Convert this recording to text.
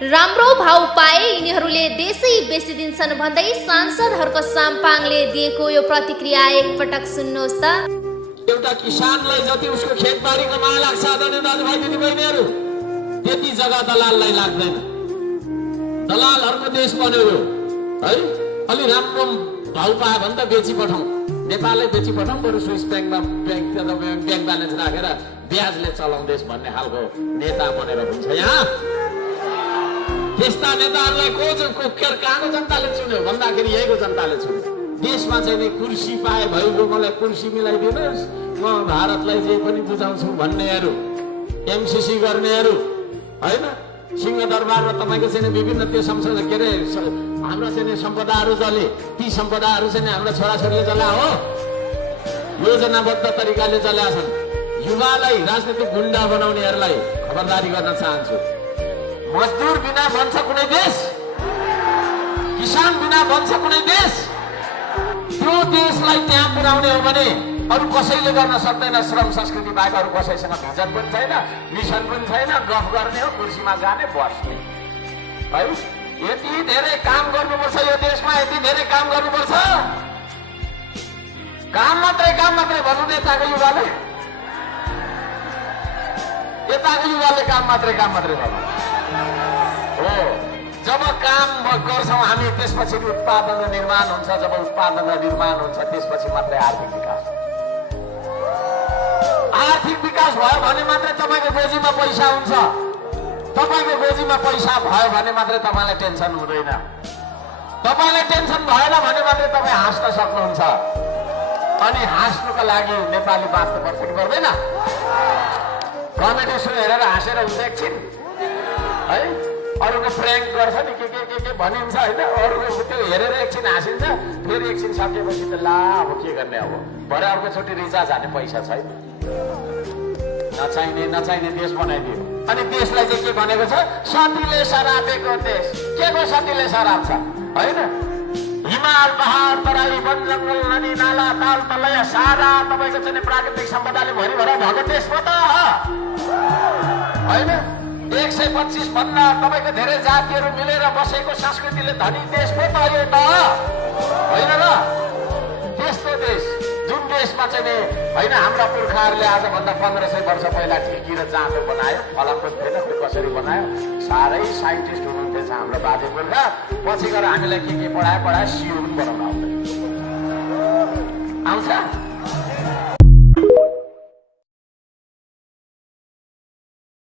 राम्रो भाउ पाए यिनीहरूले देशै बेसी दिन्छन् भन्दै सांसद हर्क साम्पाङले दिएको यो प्रतिक्रिया एकपटक सुन्नुहोस् त। एउटा किसानलाई जति उसको खेतबारीको माया लाग्छ आदरणीय दाजुभाइ दिदीबहिनीहरू, त्यति जग्गा दलाललाई लाग्दैन। दलालहरूको देश बन्यो यो है। अलि राम्रो भाउ पायो भने त बेची पठाउँ, नेपाललाई बेची पठाउँ, बरु स्विस ब्याङ्कमा ब्याङ्क ब्यालेन्स राखेर ब्याजले चलाउँदैछ भन्ने खालको नेता बनेर हुन्छ यहाँ। त्यस्ता नेताहरूलाई कहाँको जनताले चुन्यो भन्दाखेरि यहीको जनताले चुन्यो। देशमा चाहिँ नि कुर्सी पाए भइगयो, मलाई कुर्सी मिलाइदिनुहोस्, म भारतलाई जे पनि बुझाउँछु भन्नेहरू, एमसिसी गर्नेहरू होइन, सिंहदरबारमा तपाईँको चाहिँ विभिन्न त्यो संसद के अरे हाम्रो चाहिँ सम्पदाहरू जले, ती सम्पदाहरू चाहिँ हाम्रो छोराछोरीले जला हो, योजनाबद्ध तरिकाले जल्या छन्। युवालाई राजनीतिक गुन्डा बनाउनेहरूलाई खबरदारी गर्न चाहन्छु। मजदुर बिना बन्छ कुनै देश? किसान बिना बन्छ कुनै देश? त्यो देशलाई त्यहाँ पुर्याउने हो भने अरू कसैले गर्न सक्दैन। श्रम संस्कृति बाहेक अरू कसैसँग भिजन पनि छैन, मिसन पनि छैन। गफ गर्ने हो, कुर्सीमा जाने, बस्ने है। यति धेरै काम गर्नुपर्छ यो देशमा, यति धेरै काम गर्नुपर्छ। काम मात्रै भन्नु नेताको युवाले, यताको युवाले काम मात्रै भन्नु हो। जब काम गर्छौँ हामी त्यसपछि उत्पादन र निर्माण हुन्छ। जब उत्पादन र निर्माण हुन्छ त्यसपछि मात्रै आर्थिक विकास। आर्थिक विकास भयो भने मात्रै तपाईँको गोजीमा पैसा हुन्छ। तपाईँको गोजीमा पैसा भयो भने मात्रै तपाईँलाई टेन्सन हुँदैन। तपाईँलाई टेन्सन भएन भने मात्रै तपाईँ हाँस्न सक्नुहुन्छ। अनि हाँस्नुको लागि नेपाली बाँच्नुपर्छ कि पर्दैन? कमेडी सो हेरेर हाँसेर हुन्छ एकछिन है, अरूको प्र्याङ्क गर्छ नि के भनिन्छ होइन, अरूको त्यो हेरेर एकछिन हाँसिन्छ, फेरि एकछिन सकेपछि त ला अब के गर्ने, अब भरे अर्कोचोटि रिचार्ज हाने पैसा छैन। नचाहिने देश बनाइदियो। अनि देशलाई चाहिँ के भनेको छ? सतीले सरापेको देश। के को सतीले सराप छ होइन? हिमाल, पहाड, तराई, वन जङ्गल, नदी नाला, ताल तलय सारा तपाईँको चाहिँ प्राकृतिक सम्पदाले भरिभरा भएको देश हो त होइन? 125 भन्दा तपाईँको धेरै जातिहरू मिलेर बसेको संस्कृतिले धनी देश पो त यो त होइन र? त्यस्तो देश जुन देशमा चाहिँ होइन हाम्रा पुर्खाहरूले आजभन्दा 1500 वर्ष पहिला ठिकी र जाँतो बनायो, फलामको थिएन, कसरी बनायो, साह्रै साइन्टिस्ट हुनुहुन्थ्यो हाम्रो बाजे पुर्खा। पछि गएर हामीलाई के पढायो सियो पनि बनाउन आउँछ।